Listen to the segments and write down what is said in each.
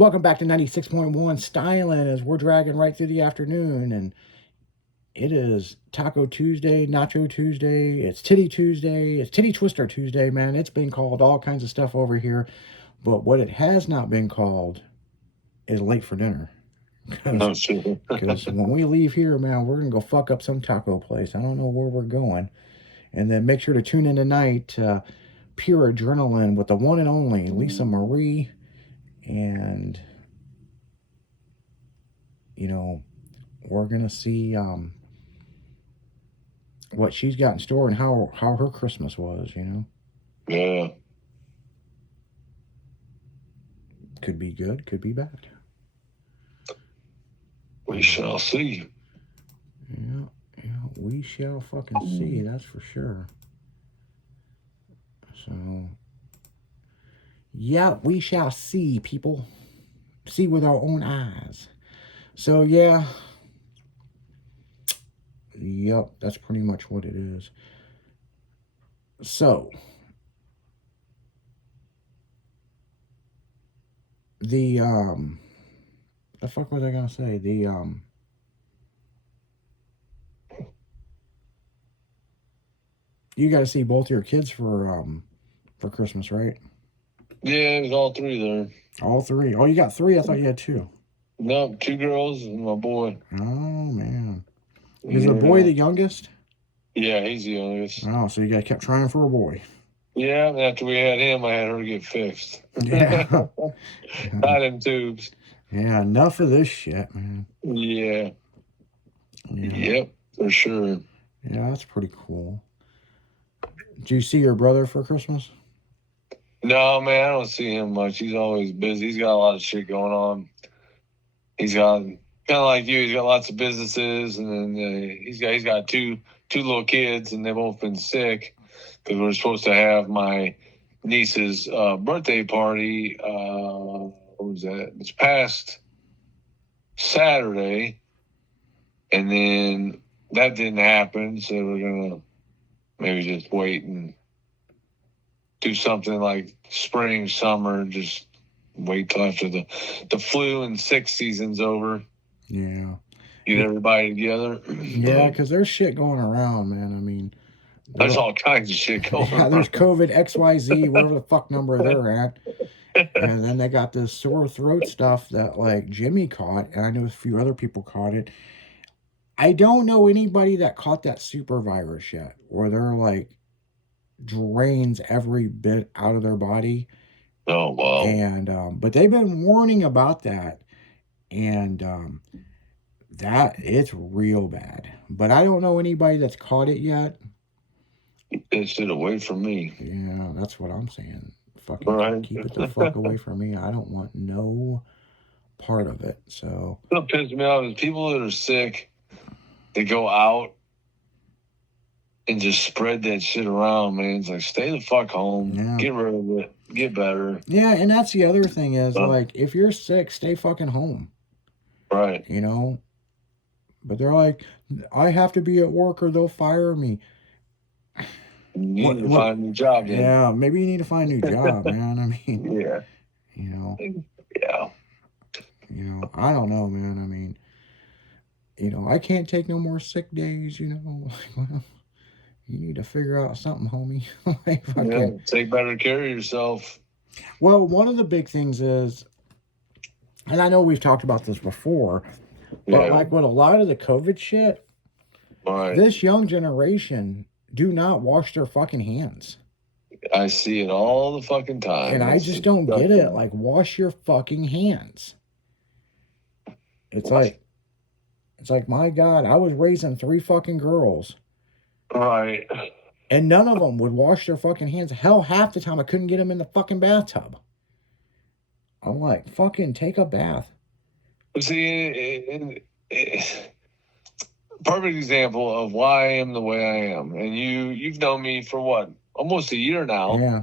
Welcome back to 96.1 Styling as we're dragging right through the afternoon. And it is Taco Tuesday, Nacho Tuesday, it's Titty Tuesday, it's Titty Twister Tuesday, man. It's been called all kinds of stuff over here. But what it has not been called is late for dinner. No, sure. Because when we leave here, man, we're going to go fuck up some taco place. I don't know where we're going. And then make sure to tune in tonight. Pure Adrenaline with the one and only Lisa Marie. And, you know, we're going to see what she's got in store and how her Christmas was, you know. Yeah. Could be good, could be bad. We shall see. Yeah, we shall fucking see, that's for sure. So, yeah, we shall see, people. See with our own eyes. So, yeah. Yep, that's pretty much what it is. So, the fuck was I gonna say? You got to see both your kids for Christmas, right? Yeah, it was all three there. All three. Oh, you got three? I thought you had two. No, two girls and my boy. Oh man, is the boy the youngest? Yeah, he's the youngest. Oh, so you guys kept trying for a boy. Yeah, and after we had him, I had her get fixed. Yeah. Not in tubes. Yeah, enough of this shit, man. Yeah. Yep, for sure. Yeah, that's pretty cool. Did you see your brother for Christmas? No, man, I don't see him much. He's always busy. He's got a lot of shit going on. He's got kind of like you. He's got lots of businesses, and then he's got two little kids, and they've both been sick because we're supposed to have my niece's birthday party. What was that? It's past Saturday, and then that didn't happen. So we're gonna maybe just wait and do something like spring, summer. Just wait till after the flu and sick season's over. Yeah. Get everybody together. Yeah, because there's shit going around, man. I mean, there's all kinds of shit going on. There's COVID, XYZ, whatever the fuck number they're at. And then they got this sore throat stuff that, like, Jimmy caught, and I know a few other people caught it. I don't know anybody that caught that super virus yet, where they're, like, drains every bit out of their body. Oh, wow. And, but they've been warning about that. And, that, it's real bad. But I don't know anybody that's caught it yet. It should away from me. Yeah, that's what I'm saying. Fucking keep it the fuck away from me. I don't want no part of it. So what pisses me off is people that are sick, they go out and just spread that shit around, man. It's like, stay the fuck home. Yeah. Get rid of it. Get better. Yeah, and that's the other thing is, like, if you're sick, stay fucking home. Right. You know? But they're like, I have to be at work or they'll fire me. You need to find a new job, then. Yeah, maybe you need to find a new job, man. I mean, yeah. You know? Yeah. You know, I don't know, man. I mean, you know, I can't take no more sick days, you know? Well, you need to figure out something, homie. Like, yeah, take better care of yourself. Well, one of the big things is, and I know we've talked about this before, but like with a lot of the COVID shit, this young generation do not wash their fucking hands. I see it all the fucking time. And I just don't get it. Like, wash your fucking hands. It's like, my God, I was raising 3 fucking girls. Right. And none of them would wash their fucking hands. Hell, half the time I couldn't get them in the fucking bathtub. I'm like, fucking take a bath. See, perfect example of why I am the way I am. And you've known me for what? Almost a year now. Yeah.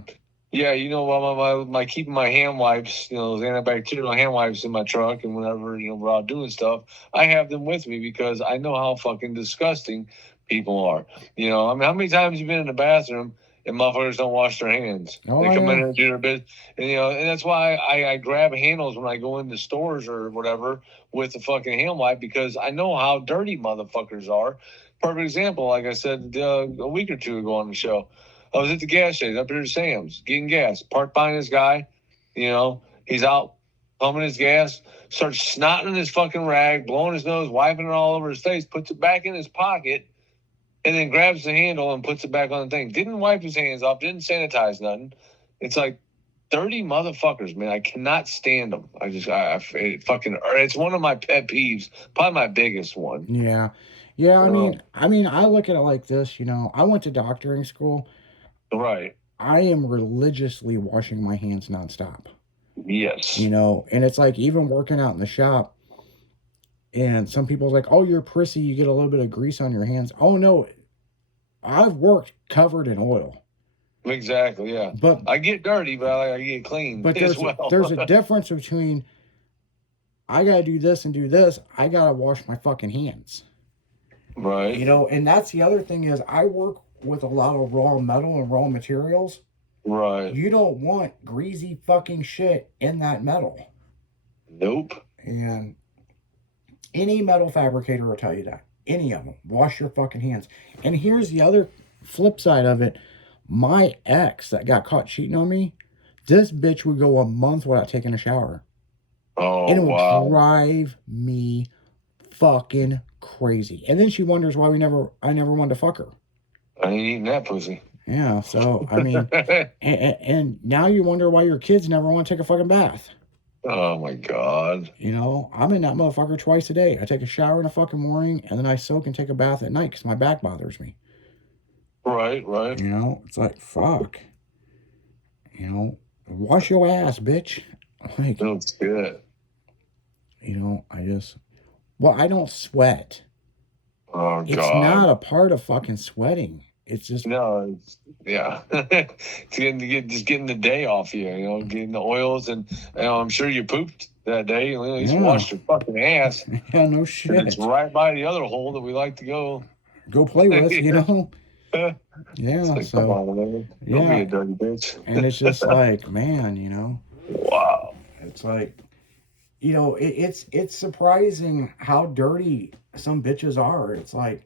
Yeah, you know, my keeping my hand wipes, you know, those antibacterial hand wipes in my truck, and whenever, you know, we're out doing stuff, I have them with me because I know how fucking disgusting people are. You know, I mean, how many times you been in the bathroom and motherfuckers don't wash their hands. Oh, They come yeah. in and do their business, and and that's why I grab handles when I go into stores or whatever with the fucking hand wipe, because I know how dirty motherfuckers are. Perfect example, like I said a week or two ago on the show, I was at the gas station up here at Sam's getting gas, parked behind this guy, he's out pumping his gas, starts snotting his fucking rag, blowing his nose, wiping it all over his face, puts it back in his pocket, and then grabs the handle and puts it back on the thing. Didn't wipe his hands off, didn't sanitize nothing. It's like dirty motherfuckers, man. I cannot stand them. It's one of my pet peeves, probably my biggest one. Yeah. Yeah, I mean, I look at it like this, I went to doctoring school. Right. I am religiously washing my hands nonstop. Yes. And it's like even working out in the shop, and some people are like, oh, you're prissy, you get a little bit of grease on your hands. Oh, no, I've worked covered in oil. Exactly, yeah. But I get dirty, but I get clean but as well. There's a difference between I got to do this and do this. I got to wash my fucking hands. Right. And that's the other thing is I work with a lot of raw metal and raw materials. Right. You don't want greasy fucking shit in that metal. Nope. And any metal fabricator will tell you that. Any of them. Wash your fucking hands. And here's the other flip side of it. My ex that got caught cheating on me, this bitch would go a month without taking a shower. Oh, and it would wow. drive me fucking crazy. And then she wonders why I never wanted to fuck her. I ain't eating that pussy. Yeah, so, I mean, and now you wonder why your kids never want to take a fucking bath. Oh, my God. I'm in that motherfucker twice a day. I take a shower in the fucking morning, and then I soak and take a bath at night because my back bothers me. Right. It's like, fuck. Wash your ass, bitch. Like, that's good. I don't sweat. Oh, God. It's not a part of fucking sweating. It's just yeah. It's getting the day off you, getting the oils, and I'm sure you pooped that day. You just washed your fucking ass. Yeah, no shit. And it's right by the other hole that we like to go play with, Yeah, like, so come on, man. Don't be a dirty bitch. And it's just like, man, Wow. It's like, it's surprising how dirty some bitches are. It's like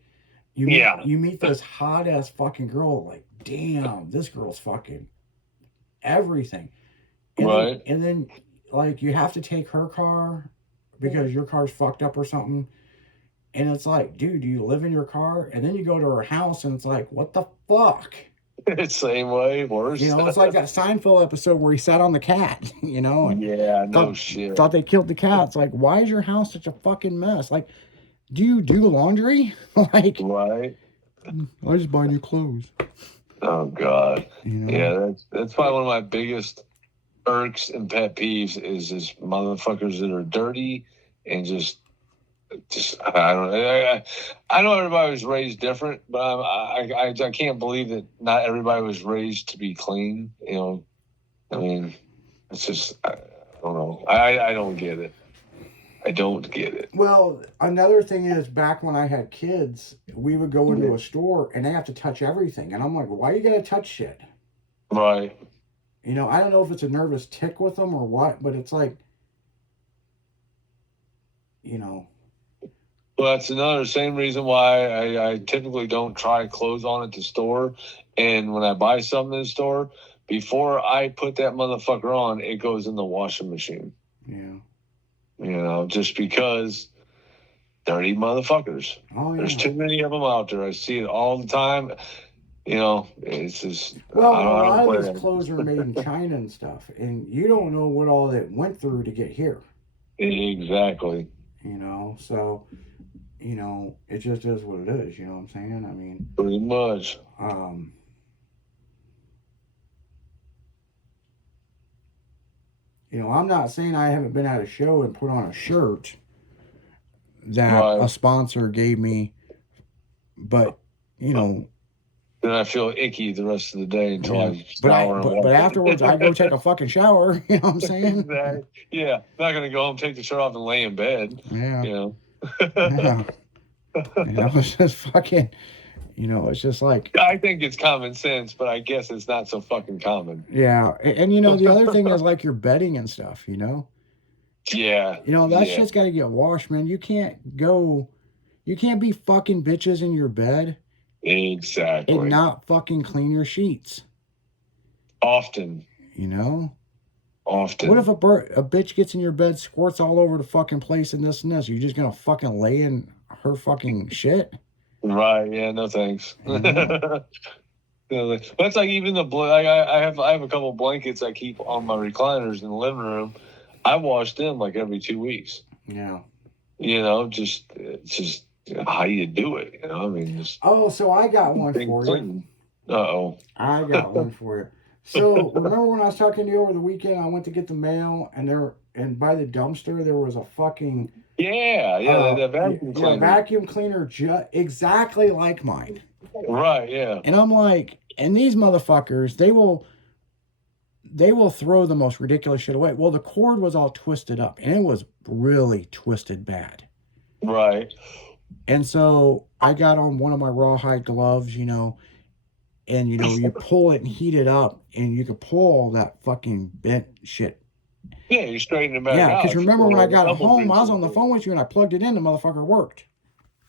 you meet this hot ass fucking girl, like, damn, this girl's fucking everything. Right. And then like you have to take her car because your car's fucked up or something. And it's like, dude, do you live in your car? And then you go to her house and it's like, what the fuck? Same way, worse. It's like that Seinfeld episode where he sat on the cat, And yeah, no shit. Thought they killed the cat. It's like, why is your house such a fucking mess? Like, do you do laundry? Like, right. I just buy new clothes. Oh, God. Yeah, that's probably one of my biggest irks and pet peeves is motherfuckers that are dirty and just I don't know. I know everybody was raised different, but I can't believe that not everybody was raised to be clean. I mean, it's just I don't know. I don't get it. I don't get it. Well, another thing is back when I had kids, we would go into a store and they have to touch everything, and I'm like, why you gotta touch shit? Right. I don't know if it's a nervous tick with them or what, but it's like, Well, that's another same reason why I typically don't try clothes on at the store. And when I buy something in the store, before I put that motherfucker on, it goes in the washing machine. Yeah. Just because dirty motherfuckers. Oh, yeah. There's too many of them out there. I see it all the time. It's just... Well, a lot of these clothes are made in China and stuff, and you don't know what all that went through to get here. Exactly. So... it just is what it is, you know what I'm saying? I mean... Pretty much. I'm not saying I haven't been at a show and put on a shirt that a sponsor gave me, but, Then I feel icky the rest of the day until I shower. But afterwards, I go take a fucking shower, you know what I'm saying? Exactly. Yeah. I'm not going to go home, take the shirt off, and lay in bed. Yeah. Yeah. It's just fucking, You know, it's just like, I think it's common sense, but I guess it's not so fucking common. yeah. And you know, the other thing is like your bedding and stuff, you know? Yeah, You know, that yeah, shit's got to get washed, man. You can't be fucking bitches in your bed and exactly. not fucking clean your sheets, Often, you know? What if often. a bitch gets in your bed, squirts all over the fucking place and this and this? You're just gonna fucking lay in her fucking shit, Right? Yeah. No thanks. you know? That's like even like I have a couple blankets I keep on my recliners in the living room. I wash them like every 2 weeks. Yeah. It's just how you do it. I mean, just Oh, so I got one being for you. clean. Uh-oh. I got one for you. So remember when I was talking to you over the weekend? I went to get the mail, and by the dumpster there was a fucking Yeah, the vacuum yeah, cleaner. vacuum cleaner exactly like mine. Right, yeah. And I'm like, and these motherfuckers, they will throw the most ridiculous shit away. Well, the cord was all twisted up, and it was really twisted bad. Right. And so I got on one of my rawhide gloves, you know, and you know, you pull it and heat it up, and you can pull all that fucking bent shit. Yeah, you straighten it back Yeah, out. because remember when I got Elbow home, I was grease. on the phone with you and I plugged it in, the motherfucker worked.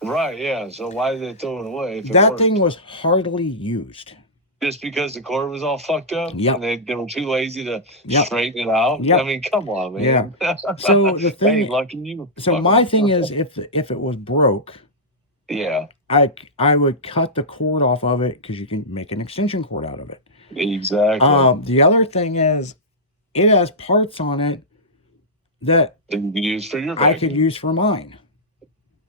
Right, yeah. So why did they throw it away if it That worked? thing was hardly used. Just because the cord was all fucked up? Yep. And they were too lazy to Yep. straighten it out? Yep. I mean, come on, man. Yeah. So the thing, hey, lucky you. so my thing is, if it was broke, yeah, I would cut the cord off of it because you can make an extension cord out of it. exactly. The other thing is, it has parts on it that you could use for your I could vacuum. use for mine.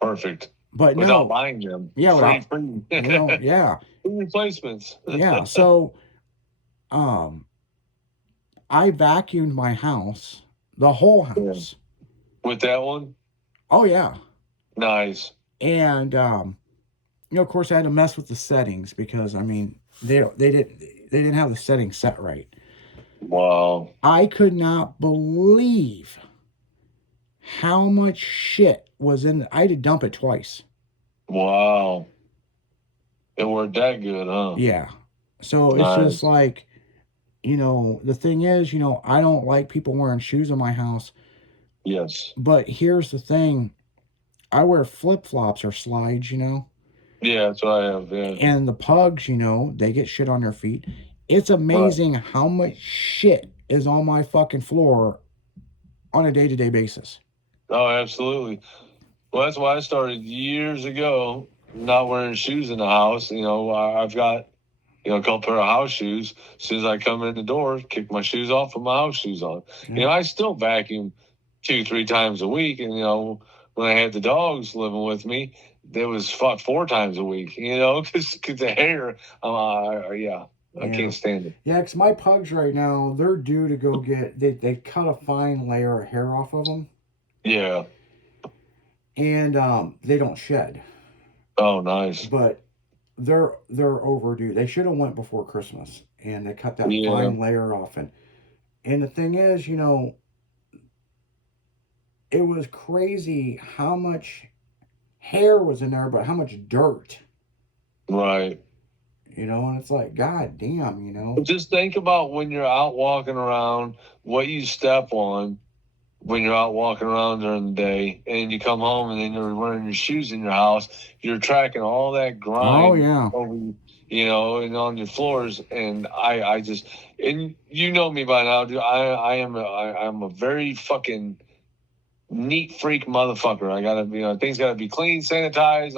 Perfect. But Without no, buying them. yeah, free, you know, yeah, free replacements. yeah. So, I vacuumed my house, the whole house. With that one? Oh yeah. Nice. And you know, of course, I had to mess with the settings because I mean, they didn't have the settings set right. Wow. I could not believe how much shit was in. I had to dump it twice. Wow. It worked that good, huh? Yeah. So it's just like, you know, the thing is, you know, I don't like people wearing shoes in my house. Yes. But here's the thing. I wear flip-flops or slides, you know. Yeah, that's what I have, yeah. And the pugs, you know, they get shit on their feet. It's amazing how much shit is on my fucking floor on a day-to-day basis. Oh, absolutely. Well, that's why I started years ago not wearing shoes in the house. You know, I've got, a couple pair of house shoes. As soon as I come in the door, kick my shoes off, put my house shoes on. Yeah. I still vacuum 2-3 times a week. And, when I had the dogs living with me, it was 4 times a week, because the hair, I can't stand it. Yeah, because my pugs right now, they're due to go get, they cut a fine layer of hair off of them. Yeah. And they don't shed. Oh, nice. But they're overdue. They should have went before Christmas, and they cut that fine layer off. And the thing is, you know, it was crazy how much hair was in there, but how much dirt. Right. You know, and it's like, God damn, you know. Just think about when you're out walking around, what you step on when you're out walking around during the day, and you come home and then you're wearing your shoes in your house. You're tracking all that grime. Oh, yeah. Over, and on your floors. And I just, and you know me by now, dude. I'm a very fucking neat freak motherfucker. I gotta, things gotta be clean, sanitized.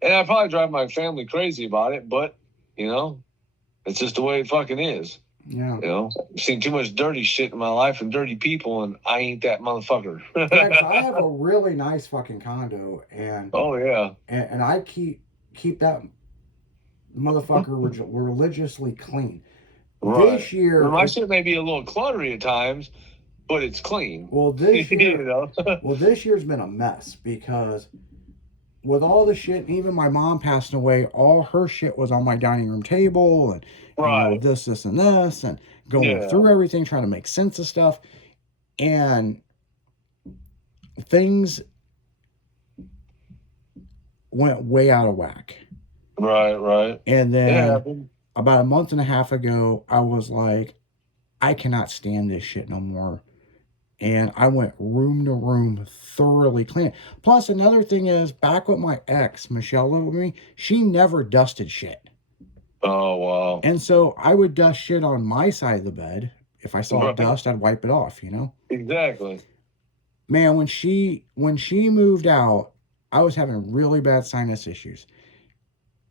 And I probably drive my family crazy about it, but it's just the way it fucking is. Yeah. I've seen too much dirty shit in my life and dirty people, and I ain't that motherfucker. Yeah, I have a really nice fucking condo, and oh yeah, and I keep that motherfucker religiously clean. Right. This year, my shit may be a little cluttery at times, but it's clean. Well, this year, well, this year's been a mess because with all the shit, even my mom passing away, all her shit was on my dining room table, and this, and this, and going through everything, trying to make sense of stuff, and things went way out of whack. Right. And Yeah. then about a month and a half ago, I was like, I cannot stand this shit no more. And I went room to room, thoroughly clean. Plus, another thing is, back with my ex, Michelle lived with me, she never dusted shit. Oh, wow. And so I would dust shit on my side of the bed. If I saw Right. dust, I'd wipe it off, you know? Exactly. Man, when she moved out, I was having really bad sinus issues.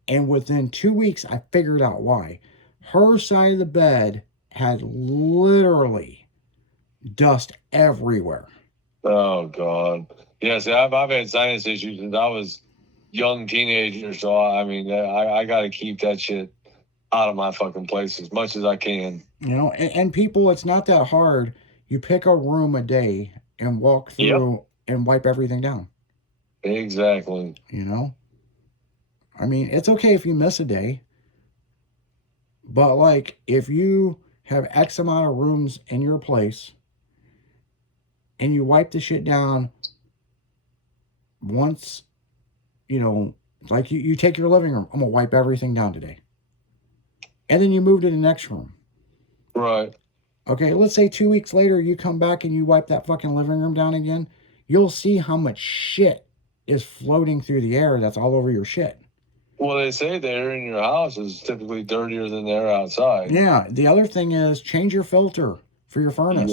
And within 2 weeks, I figured out why. Her side of the bed had literally dust everywhere. Oh, God. Yeah, see, I've had sinus issues since I was young teenager, so I mean, I got to keep that shit out of my fucking place as much as I can. You know, and people, it's not that hard. You pick a room a day and walk Yep. through and wipe everything down. Exactly. You know? I mean, it's okay if you miss a day, but like if you have X amount of rooms in your place and you wipe the shit down once, you know, like you take your living room, I'm gonna wipe everything down today. And then you move to the next room. Right. Okay, let's say 2 weeks later you come back and you wipe that fucking living room down again. You'll see how much shit is floating through the air that's all over your shit. Well, they say the air in your house is typically dirtier than the air outside. Yeah, the other thing is change your filter for your furnace.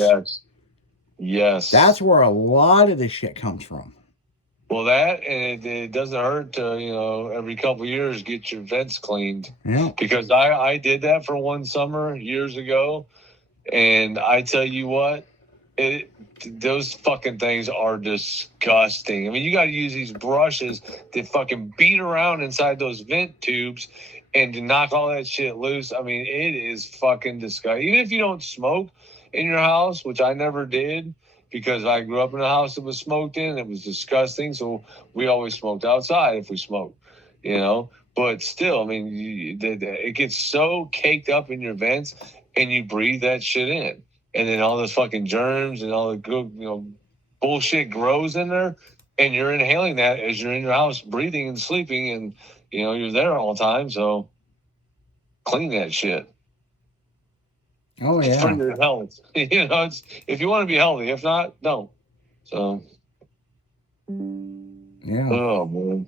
Yes. That's where a lot of this shit comes from. Well, that, and it doesn't hurt to, you know, every couple of years get your vents cleaned. Yeah. Because I did that for one summer years ago, and I tell you what, those fucking things are disgusting. I mean, you got to use these brushes that fucking beat around inside those vent tubes and to knock all that shit loose. I mean, it is fucking disgusting. Even if you don't smoke in your house, which I never did, because I grew up in a house that was smoked in, it was disgusting. So we always smoked outside if we smoked, you know. But still, I mean, it gets so caked up in your vents, and you breathe that shit in, and then all those fucking germs and all the good, you know, bullshit grows in there, and you're inhaling that as you're in your house, breathing and sleeping, and you know you're there all the time. So clean that shit. Oh It's for yeah. your health. You know, it's if you want to be healthy. If not, don't. So, Yeah. oh man,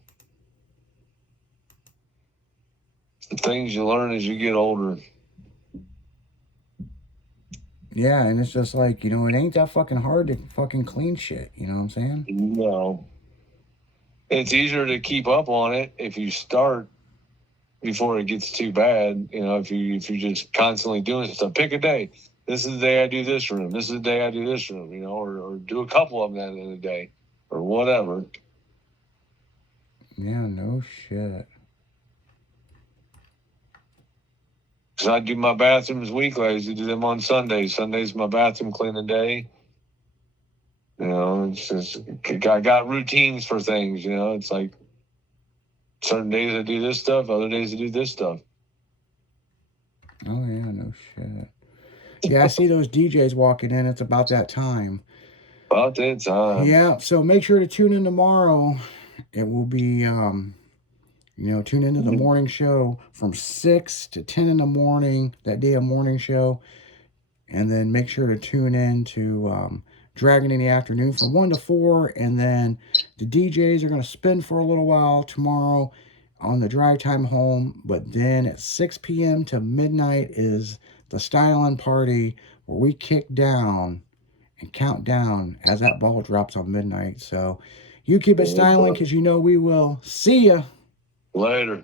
the things you learn as you get older. Yeah, and it's just like, you know, it ain't that fucking hard to fucking clean shit. You know what I'm saying? No, it's easier to keep up on it if you start before it gets too bad. You know, if you're just constantly doing stuff. Pick a day. This is the day I do this room. This is the day I do this room. You know, or do a couple of them in a day, or whatever. Yeah, no shit. Because I do my bathrooms weekly. I used to do them on Sundays. Sunday's my bathroom cleaning day. You know, it's just I got routines for things. You know, it's like certain days I do this stuff, other days I do this stuff. Oh yeah, no shit. Yeah, I see those DJs walking in. It's about that time. About that time. Yeah, so make sure to tune in tomorrow. It will be, tune into the morning show from 6 to 10 in the morning, that day of morning show. And then make sure to tune in to Dragon in the afternoon from 1 to 4. And then the DJs are going to spin for a little while tomorrow on the drive time home. But then at 6 p.m. to midnight is the Styling Party, where we kick down and count down as that ball drops on midnight. So you keep it styling, because you know we will. See ya. Later.